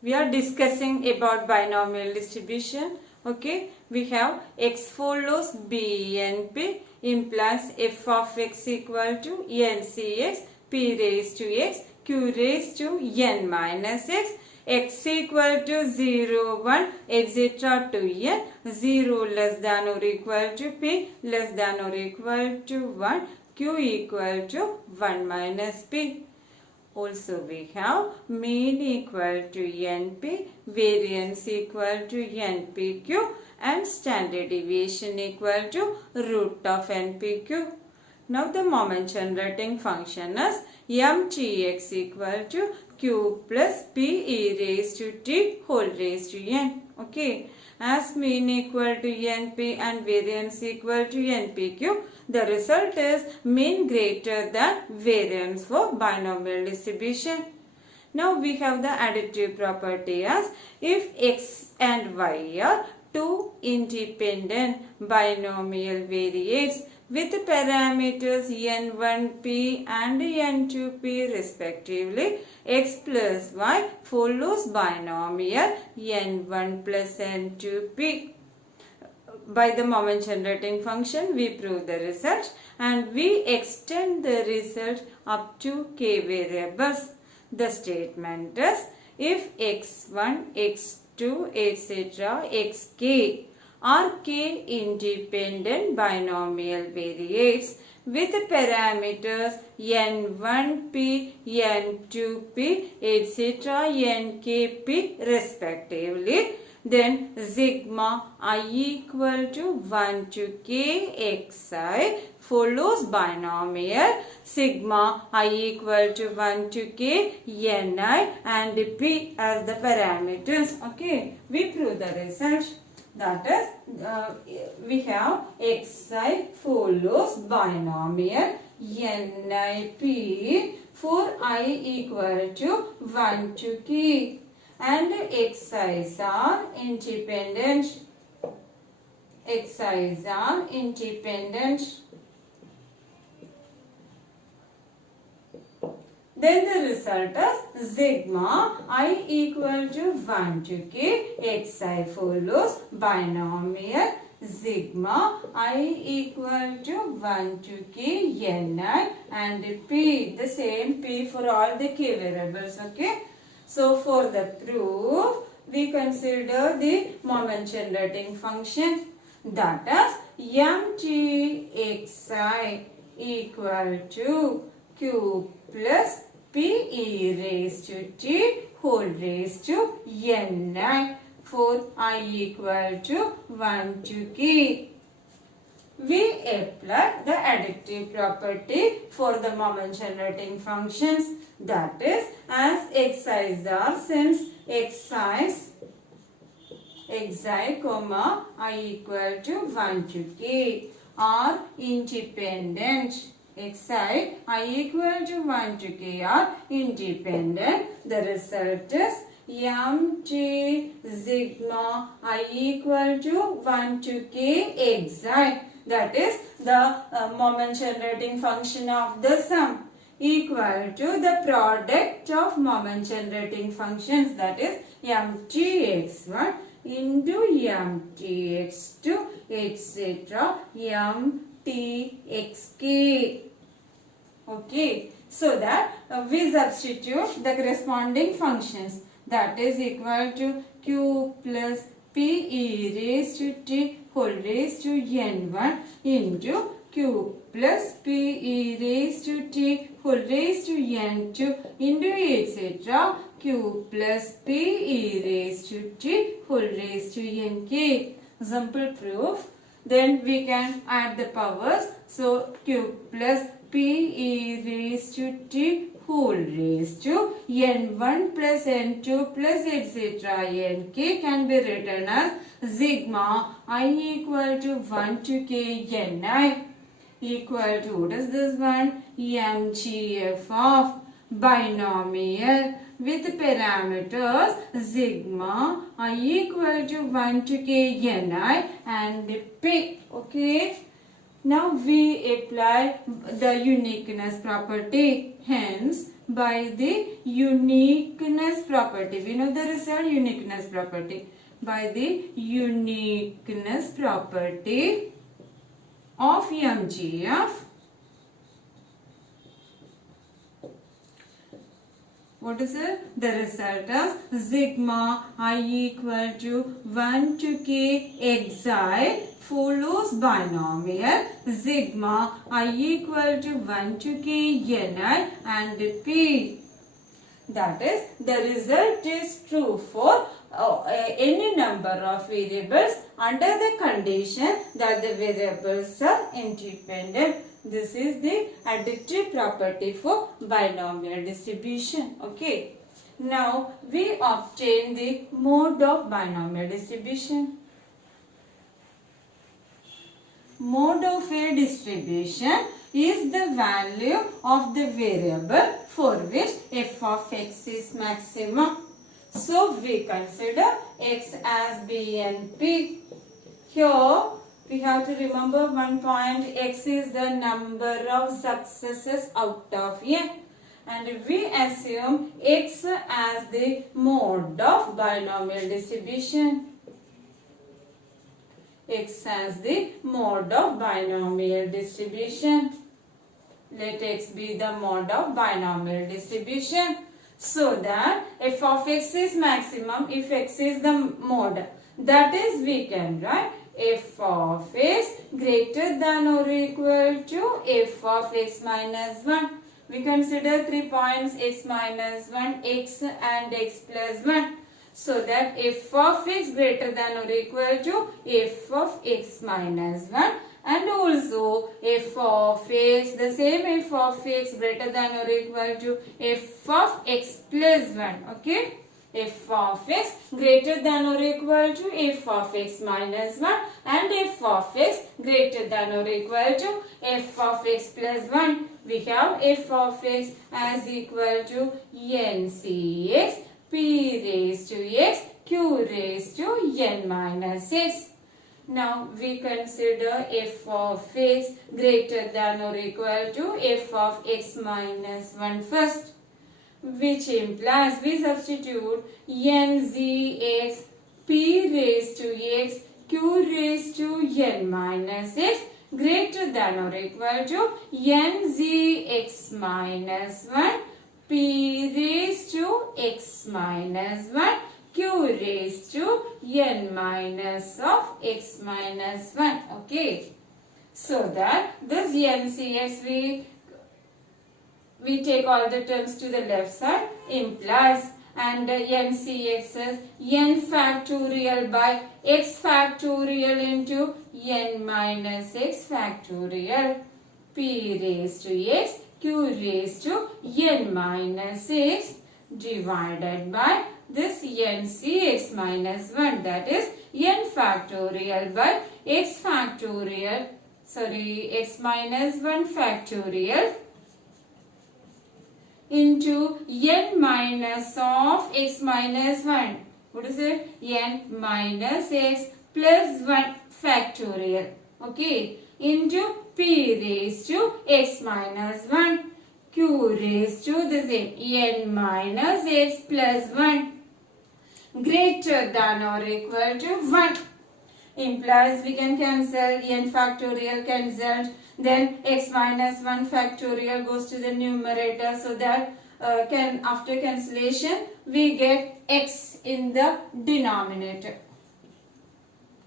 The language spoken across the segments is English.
We are discussing about binomial distribution. Okay, we have x follows b and p implies f of x equal to ncx p raised to x q raised to n minus x equal to 0, 1, etc. to n, 0 less than or equal to p less than or equal to 1, q equal to 1 minus p. Also we have mean equal to NP, variance equal to NPQ and standard deviation equal to root of NPQ. Now the moment generating function is mtx equal to q plus p e raised to t whole raised to n. Okay. As mean equal to NP and variance equal to NPQ, the result is mean greater than variance for binomial distribution. Now we have the additive property as if x and y are two independent binomial variates with parameters n1p and n2p respectively, x plus y follows binomial n1 plus n2p. By the moment generating function, we prove the result and we extend the result up to k variables. The statement is if x1, x2, etc., xk are k independent binomial variates with parameters n1p, n2p, etc., nkp respectively, then sigma I equal to 1 to k xi follows binomial sigma I equal to 1 to k ni and p as the parameters. Okay, we prove the result. That is, we have xi follows binomial nip for I equal to 1 to k and xi's are independent. Xi's are independent. Then the result is sigma I equal to 1 to k xi follows binomial sigma I equal to 1 to k ni and p, the same p for all the k variables. Okay. So for the proof, we consider the moment generating function, that is mtxi equal to q plus p e raised to t whole raised to ni for I equal to 1 to k. We apply the additive property for the moment generating functions, that is, as xi's are, since xi comma I equal to 1 to k are independent. Xi I equal to 1 to k are independent. The result is mt sigma I equal to 1 to k xi. That is the moment generating function of the sum equal to the product of moment generating functions, that is mtx1 into mtx2 etc. mtxk. Okay, so that we substitute the corresponding functions, that is equal to q plus p e raised to t whole raised to n1 into q plus p e raised to t whole raised to n2 into etc. q plus p e raised to t whole raised to nk. Simple proof. Then we can add the powers. So q plus p e raised to t whole raised to n1 plus n2 plus etc. nk can be written as sigma I equal to 1 to k ni equal to, what is this one? mgf of binomial with parameters sigma I equal to 1 to k ni and p. Okay. Now we apply the uniqueness property. Hence, by the uniqueness property, we know the result uniqueness property. By the uniqueness property of MGF, what is it? The result is sigma I equal to 1 to k xi follows binomial sigma I equal to 1 to k ni and p. That is, the result is true for any number of variables under the condition that the variables are independent. This is the additive property for binomial distribution. Okay. Now we obtain the mode of binomial distribution. Mode of a distribution is the value of the variable for which f of x is maximum. So we consider x as b and p. Here we have to remember one point, x is the number of successes out of n, and we assume x as the mode of binomial distribution. X as the mode of binomial distribution. Let x be the mode of binomial distribution, so that f of x is maximum if x is the mode. That is, we can write f of x greater than or equal to f of x minus 1. We consider 3 points, x minus 1, x and x plus 1. So that f of x greater than or equal to f of x minus 1, and also f of x, the same f of x greater than or equal to f of x plus 1. Okay. F of x greater than or equal to f of x minus 1 and f of x greater than or equal to f of x plus 1. We have f of x as equal to ncx p raised to x q raised to n minus x. Now we consider f of x greater than or equal to f of x minus 1 first, which implies we substitute nzx p raised to x q raised to n minus x greater than or equal to nzx minus 1 p raised to x minus 1 q raised to n minus of x minus 1. Okay. So that this ncx we take all the terms to the left side, implies, and ncx is n factorial by x factorial into n minus x factorial p raised to x q raised to n minus x divided by this ncx minus 1, that is n factorial by x factorial, x minus 1 factorial into n minus of x minus 1. What is it? N minus x plus 1 factorial. Okay. Into p raised to x minus 1 q raised to the same n minus x plus 1 greater than or equal to 1. Implies we can cancel n factorial cancelled, then x minus 1 factorial goes to the numerator, so that after cancellation we get x in the denominator.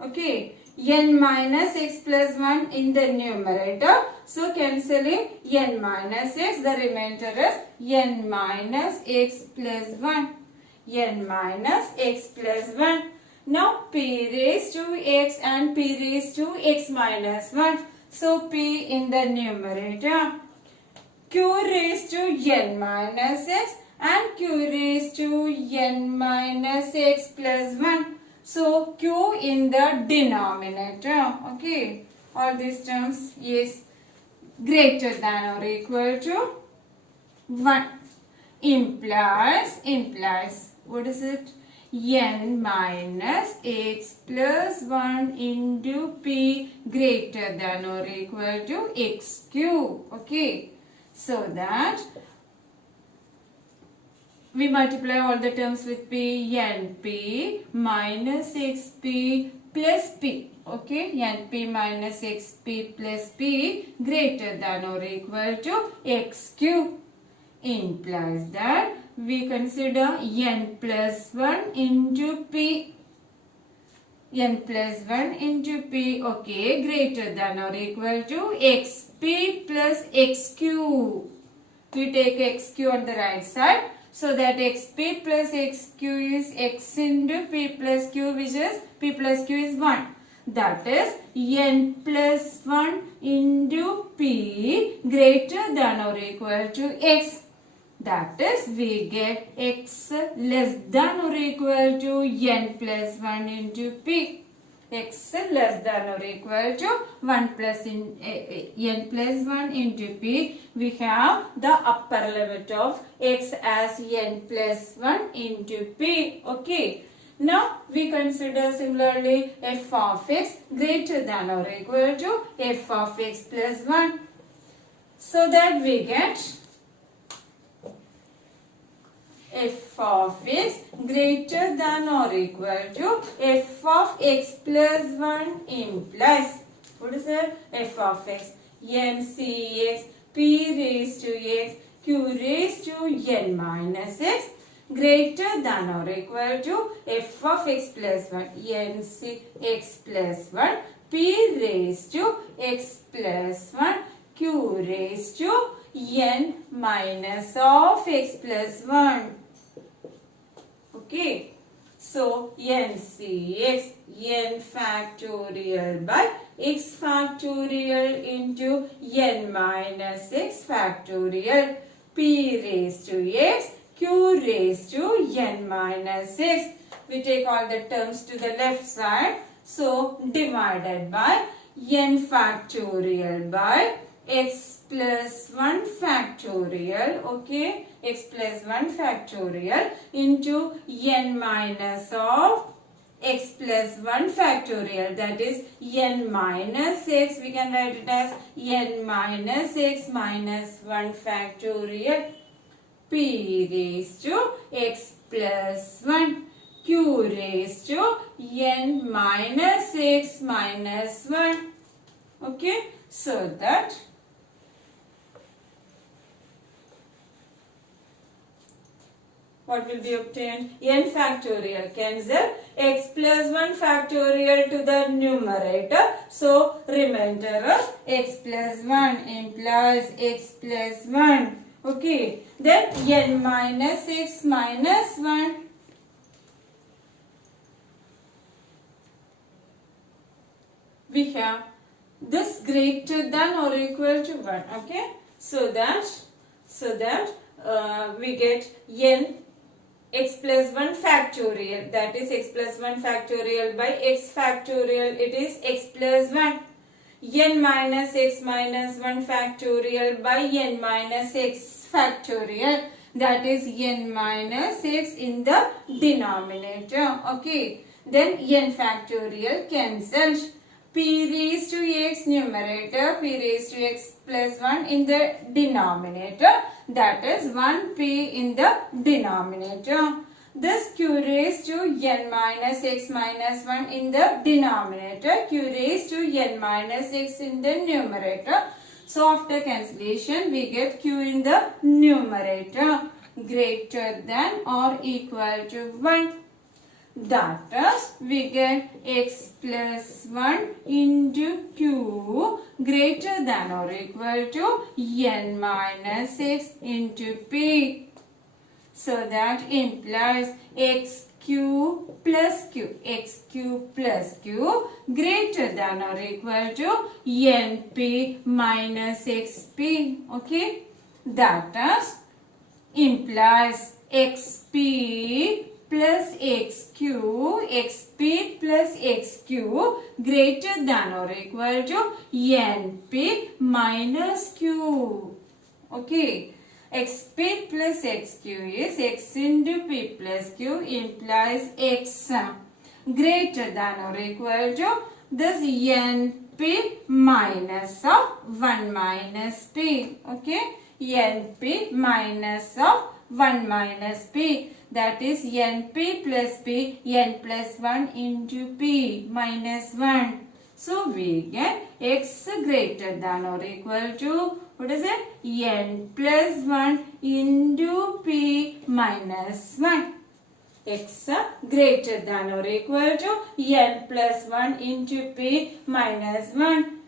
Okay. N minus x plus 1 in the numerator. So cancelling n minus x, the remainder is n minus x plus 1. N minus x plus 1. Now p raised to x and p raised to x minus 1. So p in the numerator. Q raised to n minus x and q raised to n minus x plus 1. So q in the denominator. Okay. All these terms is greater than or equal to 1. Implies. What is it? n minus x plus 1 into p greater than or equal to x cube. Okay. So that we multiply all the terms with p, np minus xp plus p. Okay, np minus xp plus p greater than or equal to x cube implies that we consider n plus 1 into p. N plus 1 into p, okay, greater than or equal to xp plus x cube. We take x cube on the right side. So that xp plus xq is x into p plus q, which is p plus q is 1. That is n plus 1 into p greater than or equal to x. That is we get x less than or equal to n plus 1 into p. X less than or equal to 1 plus n plus 1 into p. We have the upper limit of x as n plus 1 into p. Okay. Now we consider similarly f of x greater than or equal to f of x plus 1. So that we get f of x greater than or equal to f of x plus 1 implies, what is that? F of x, n cx, p raised to x, q raised to n minus x greater than or equal to f of x plus 1, n c x plus 1, p raised to x plus 1, q raised to n minus of x plus 1. Okay, so ncx n factorial by x factorial into n minus x factorial, p raised to x, q raised to n minus x. We take all the terms to the left side. So divided by n factorial by x plus 1 factorial, okay, x plus 1 factorial into n minus of x plus 1 factorial, that is n minus x. We can write it as n minus x minus 1 factorial, p raised to x plus 1, q raised to n minus x minus 1. Okay, so that what will be obtained? N factorial cancel, x plus 1 factorial to the numerator. So remainder of x plus 1 implies x plus 1. Okay, then n minus x minus 1. We have this greater than or equal to 1. Okay, so that we get n x plus 1 factorial, that is x plus 1 factorial by x factorial, it is x plus 1. N minus x minus 1 factorial by n minus x factorial, that is n minus x in the denominator. Okay, then n factorial cancels. P raised to x numerator, p raised to x plus 1 in the denominator, that is 1p in the denominator. This q raised to n minus x minus 1 in the denominator, q raised to n minus x in the numerator. So after cancellation we get q in the numerator greater than or equal to 1. That is, we get x plus 1 into q greater than or equal to n minus x into p. So that implies xq plus q, xq plus q greater than or equal to np minus xp. Okay, that is implies xp plus xq, xp plus xq greater than or equal to np minus q. Okay, xp plus xq is x into p plus q implies x greater than or equal to this np minus of 1 minus p. Okay, np minus of 1 minus p, that is np plus p, n plus 1 into p minus 1. So we get x greater than or equal to, what is it? N plus 1 into p minus 1. X greater than or equal to n plus 1 into p minus 1.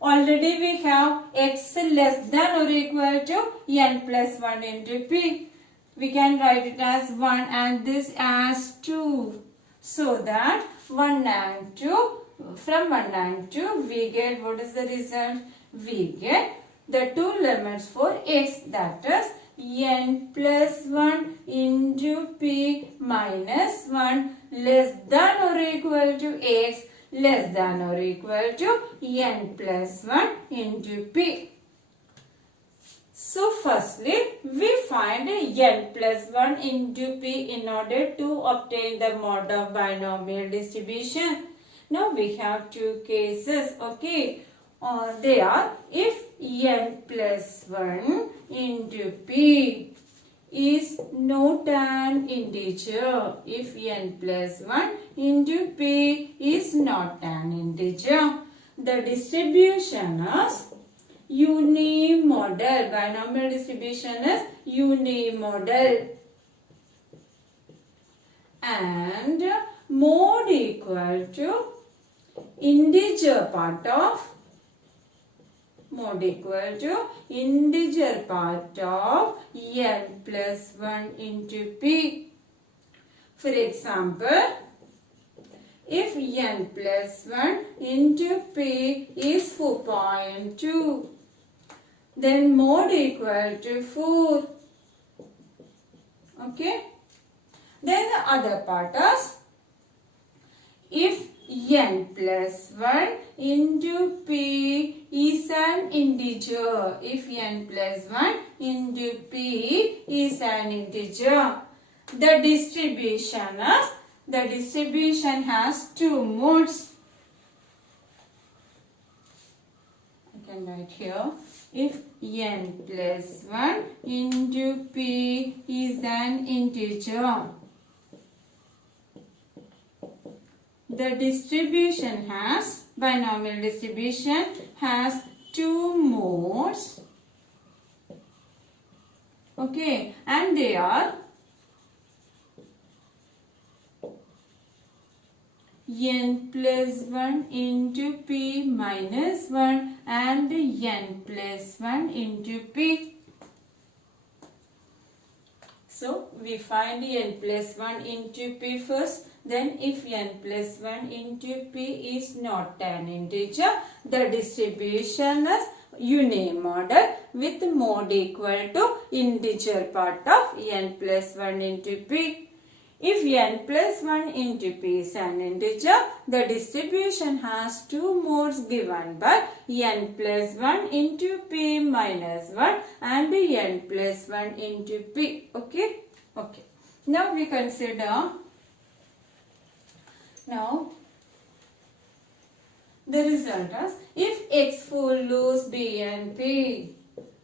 Already we have x less than or equal to n plus 1 into p. We can write it as 1 and this as 2. So that 1 and 2, from 1 and 2 we get, what is the result? We get the two limits for x, that is n plus 1 into p minus 1 less than or equal to x less than or equal to n plus 1 into p. So firstly, we find n plus 1 into p in order to obtain the mode of binomial distribution. Now we have two cases, okay. They are, if n plus 1 into p is not an integer, if n plus 1 into p is not an integer, the distribution is unimodal. Binomial distribution is unimodal and mode equal to integer part of n plus 1 into p. For example, if n plus 1 into p is 4.2, then mode equal to 4. Okay. Then the other part is, if n plus 1 into p is an integer, if n plus 1 into p is an integer, the distribution has two modes. I can write here, if n plus 1 into p is an integer, the distribution has, binomial distribution has two modes, okay, and they are n plus 1 into p minus 1 and n plus 1 into p. So we find n plus 1 into p first. Then if n plus 1 into p is not an integer, the distribution is unimodal with mode equal to integer part of n plus 1 into p. If n plus 1 into p is an integer, the distribution has two modes given by n plus 1 into p minus 1 and n plus 1 into p. Okay? Okay. Now we consider, now the result is, if x follows b and p,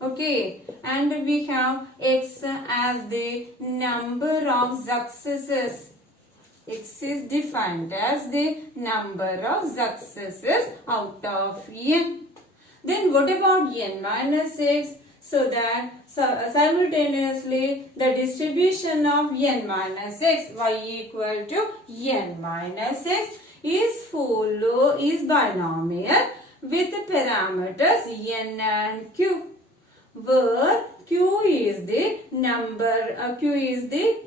okay, and we have x as the number of successes. X is defined as the number of successes out of n. Then what about n minus x? So that simultaneously the distribution of n minus x, y equal to n minus x, is binomial with parameters n and q, where q is the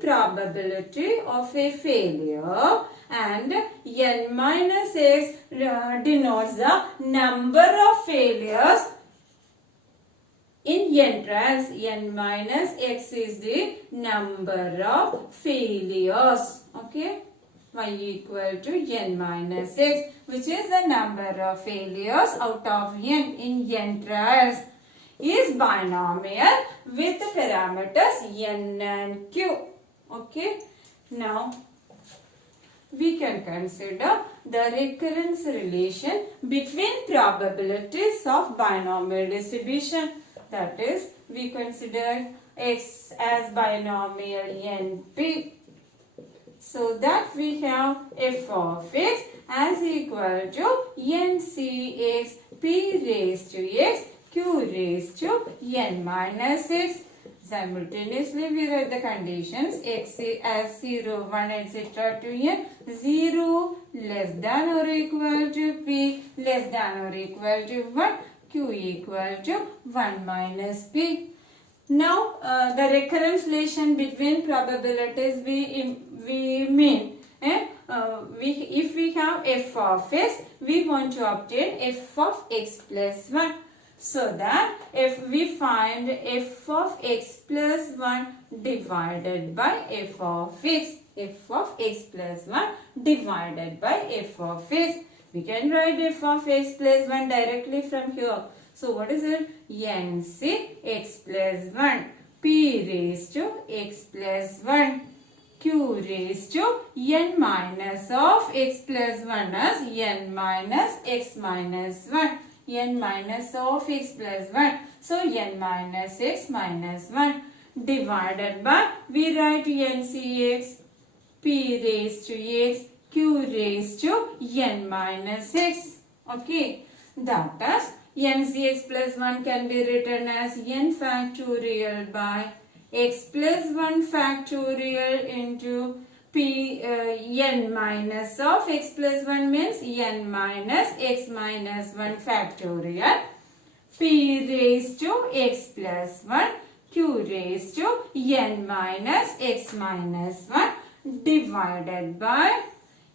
probability of a failure and n minus x denotes the number of failures in n trials. N minus x is the number of failures. Okay. Y equal to n minus x, which is the number of failures out of n in n trials. is binomial with parameters n and q. Okay. Now we can consider the recurrence relation between probabilities of binomial distribution. That is, we consider x as binomial np. So that we have f of x as equal to ncx p raised to x q raised to n minus x. Simultaneously, we write the conditions x as 0, 1, etc. to n, 0 less than or equal to p less than or equal to 1, q equal to 1 minus p. Now, the recurrence relation between probabilities we mean. If we have f of x, we want to obtain f of x plus 1. So that if we find f of x plus 1 divided by f of x plus 1 divided by f of x. We can write f of x plus 1 directly from here. So what is it? nc x plus 1 p raised to x plus 1 q raised to n minus of x plus 1 as n minus x minus 1. N minus of x plus 1. So, n minus x minus 1 divided by, we write ncx p raised to x q raised to n minus x. Okay. That is, ncx plus 1 can be written as n factorial by x plus 1 factorial into p n minus of x plus 1 means n minus x minus 1 factorial p raised to x plus 1 q raised to n minus x minus 1 divided by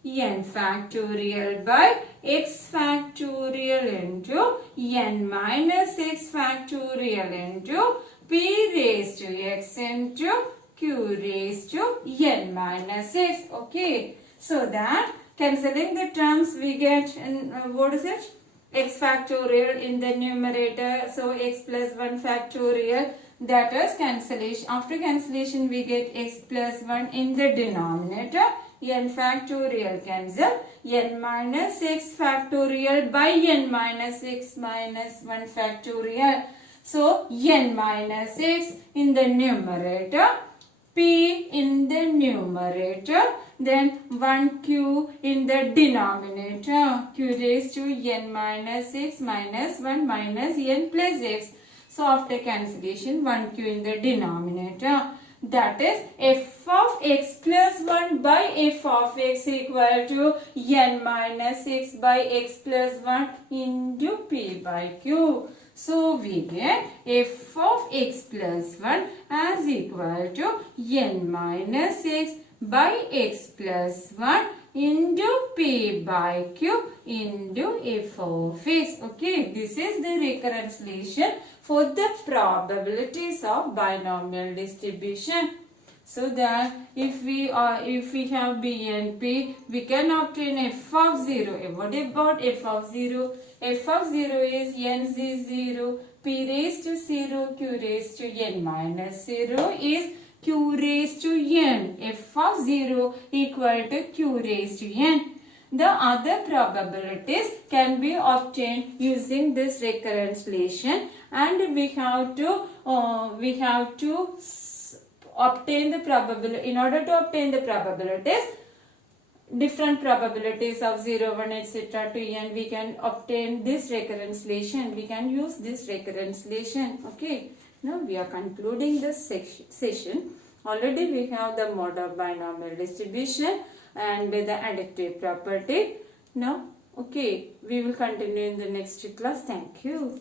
n factorial by x factorial into n minus x factorial into p raised to x into q raised to n minus x. Okay. So that cancelling the terms we get, what is it? X factorial in the numerator. So x plus 1 factorial. That is cancellation. After cancellation we get x plus 1 in the denominator. N factorial cancel. N minus x factorial by n minus x minus 1 factorial. So n minus x in the numerator. P in the numerator, then 1q in the denominator, q raised to n minus x minus 1 minus n plus x. So after cancellation, 1q in the denominator. That is f of x plus 1 by f of x equal to n minus x by x plus 1 into p by q. So we get f of x plus 1 as equal to n minus x by x plus 1 into p by q into f of x. Okay, this is the recurrence relation for the probabilities of binomial distribution. So that if we have b and p, we can obtain f of 0. What about f of 0? F of 0 is nc0, p raised to 0, q raised to n minus 0 is q raised to n. F of 0 equal to q raised to n. The other probabilities can be obtained using this recurrence relation, and we have to obtain the probability. In order to obtain the probabilities, different probabilities of 0, 1, etc. to n, we can obtain this recurrence relation. We can use this recurrence relation. Okay. Now we are concluding this session. Already we have the mode of binomial distribution and with the additive property. Now, okay, we will continue in the next class. Thank you.